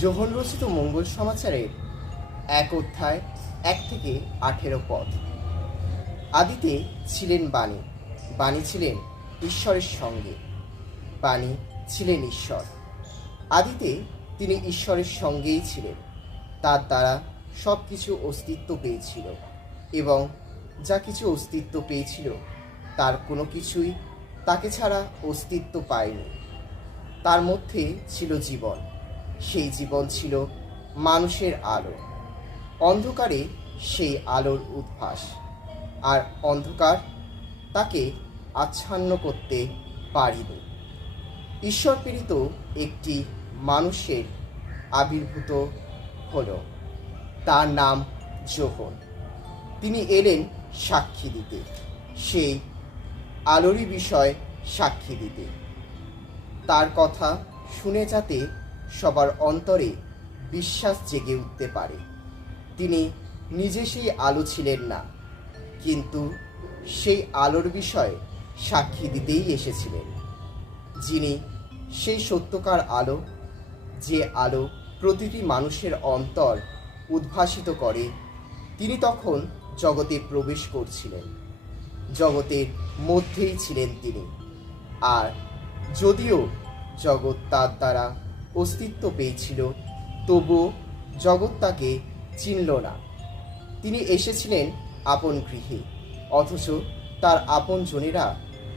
যোহন রচিত মঙ্গল সমাচারের 1 অধ্যায় 1 থেকে 18 পদ। আদিতে ছিলেন বাণী, বাণী ছিলেন ঈশ্বরের সঙ্গে, বাণী ছিলেন ঈশ্বর। আদিতে তিনি ঈশ্বরের সঙ্গেই ছিলেন। তার দ্বারা সব কিছু অস্তিত্ব পেয়েছিল, এবং যা কিছু অস্তিত্ব পেয়েছিল তার কোনো কিছুই তাকে ছাড়া অস্তিত্ব পায়নি। তার মধ্যে ছিল জীবন, সেই জীবন ছিল মানুষের আলো। অন্ধকারে সেই আলোর উদ্ভাস, আর অন্ধকার তাকে আচ্ছন্ন করতে পারেনি। ঈশ্বর প্রেরিত একটি মানুষের আবির্ভূত হল, তার নাম যোহন। তিনি এলেন সাক্ষী দিতে, সেই আলোরই বিষয় সাক্ষী দিতে। তার কথা শুনে যাতে সবার অন্তরে বিশ্বাস জেগে উঠতে পারে। তিনি নিজে সেই আলো ছিলেন না, কিন্তু সেই আলোর বিষয়ে সাক্ষী দিতেই এসেছিলেন। যিনি সেই সত্যকার আলো, যে আলো প্রতিটি মানুষের অন্তর উদ্ভাসিত করে, তিনি তখন জগতে প্রবেশ করছিলেন। জগতের মধ্যেই ছিলেন তিনি। আর যদিও জগৎ তার দ্বারা অস্তিত্ব পেয়েছিল, তবুও জগৎ তাকে চিনল না। তিনি এসেছিলেন আপন গৃহে, অথচ তার আপন জনেরা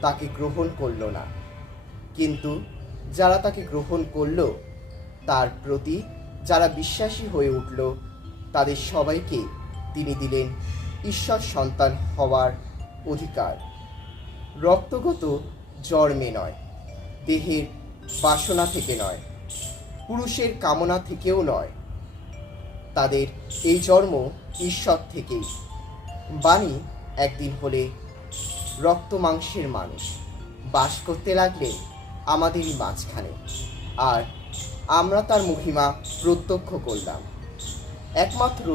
তাকে গ্রহণ করল না। কিন্তু যারা তাকে গ্রহণ করল, তার প্রতি যারা বিশ্বাসী হয়ে উঠল, তাদের সবাইকে তিনি দিলেন ঈশ্বর সন্তান হওয়ার অধিকার। রক্তগত জন্মে নয়, দেহের বাসনা থেকে নয়, পুরুষের কামনা থেকেও নয়, তাদের এই জন্ম ঈশ্বর থেকেই। বাণী একদিন হলে রক্ত মাংসের মানুষ, বাস করতে লাগলেন আমাদেরই মাঝখানে, আর আমরা তার মহিমা প্রত্যক্ষ করলাম। একমাত্র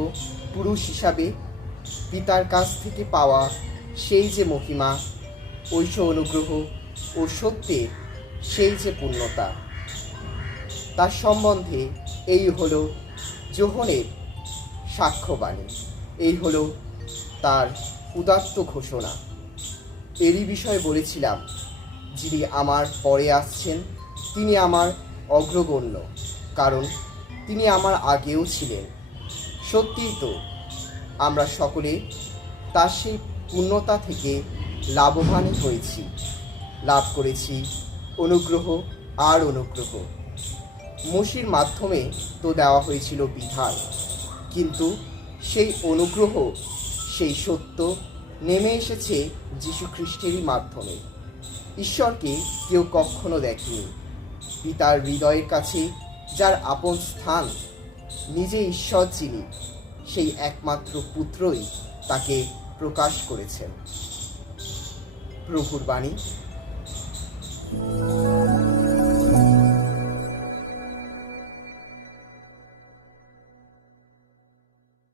পুরুষ হিসাবে পিতার কাছ থেকে পাওয়া সেই যে মহিমা, ঐশ্য অনুগ্রহ ও সত্যের সেই যে পূর্ণতা, তার সম্বন্ধে এই হলো যোহনের সাক্ষ্যবাণী, এই হলো তার উদাত্ত ঘোষণা। এরই বিষয়ে বলেছিলাম, যিনি আমার পরে আসছেন তিনি আমার অগ্রগণ্য, কারণ তিনি আমার আগেও ছিলেন। সত্যিই তো, আমরা সকলে তার সেই পূর্ণতা থেকে লাভবানই হয়েছি, লাভ করেছি অনুগ্রহ আর অনুগ্রহ। মসির মাধ্যমে তো দেওয়া হয়েছিল বিধান, কিন্তু সেই অনুগ্রহ, সেই সত্য নেমে এসেছে যীশু খ্রিস্টেরই মাধ্যমে। ঈশ্বরকে কেউ কখনো দেখেনি। পিতার হৃদয়ের কাছে যার আপন স্থান, নিজে ঈশ্বর যিনি, সেই একমাত্র পুত্রই তাকে প্রকাশ করেছেন। প্রভুর বাণী।